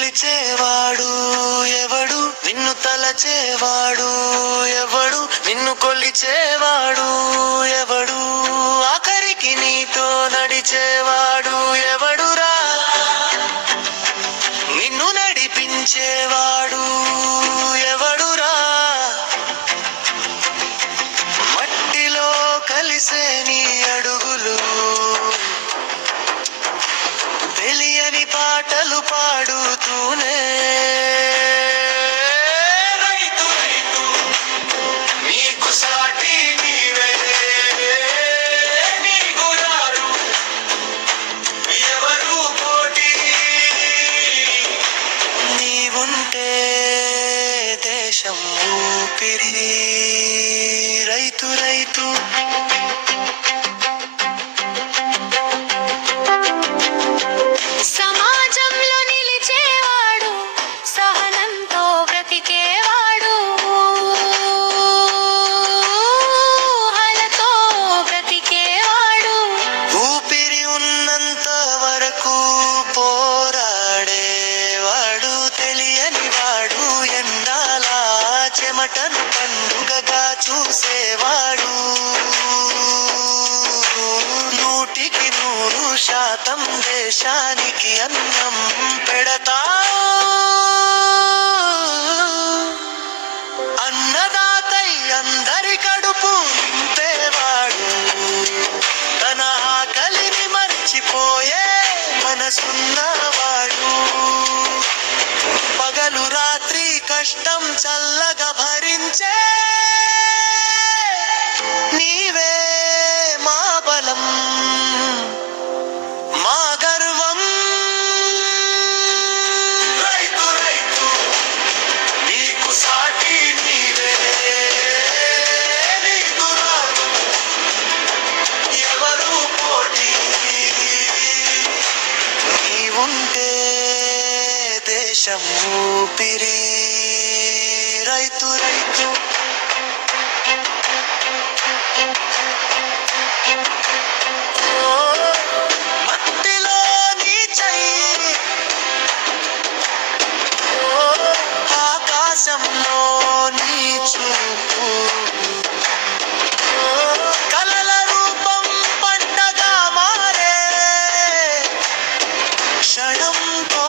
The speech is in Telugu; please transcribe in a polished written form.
పిలిచేవాడు ఎవడు, నిన్ను తలచేవాడు ఎవడు, నిన్ను కొలిచేవాడు ఎవడు, ఆఖరికి నీతో నడిచేవాడు ఎవడురా, నిన్ను నడిపించేవాడు ఎవడురా, మట్టిలో కలిసే నీ అడుగులు తెలియని పాటలు పాడుతూనే, రైతు రైతు నీకు సాటి నీవే, నీ గురారు ఎవరు పోటీ, నీవుంటే దేశం ఊపిరి, రైతు రైతు. సమాజంలో నిలిచేవాడు, సహనంతో బ్రతికేవాడు, ఊహలతో బ్రతికేవాడు, ఊపిరి ఉన్నంత వరకు పోరాడేవాడు, తెలియని వాడు ఎండాల చెమటను పండుగగా చూసేవాడు, 100% దేశానికి అన్నం పెడతా, అన్నదాతై అందరి కడుపు నింపేవాడు, తన ఆకలిని మర్చిపోయే మనసున్నవాడు, పగలు రాత్రి కష్టం చల్లగా భరించే నీవే మా బలం మా గర్వం, రైతు రైతు నీకు సాటి నీవే, నీ గురాలు ఎవరు పోటీ, నీవుంటే దేశం ఊపిరి, రైతు రైతు.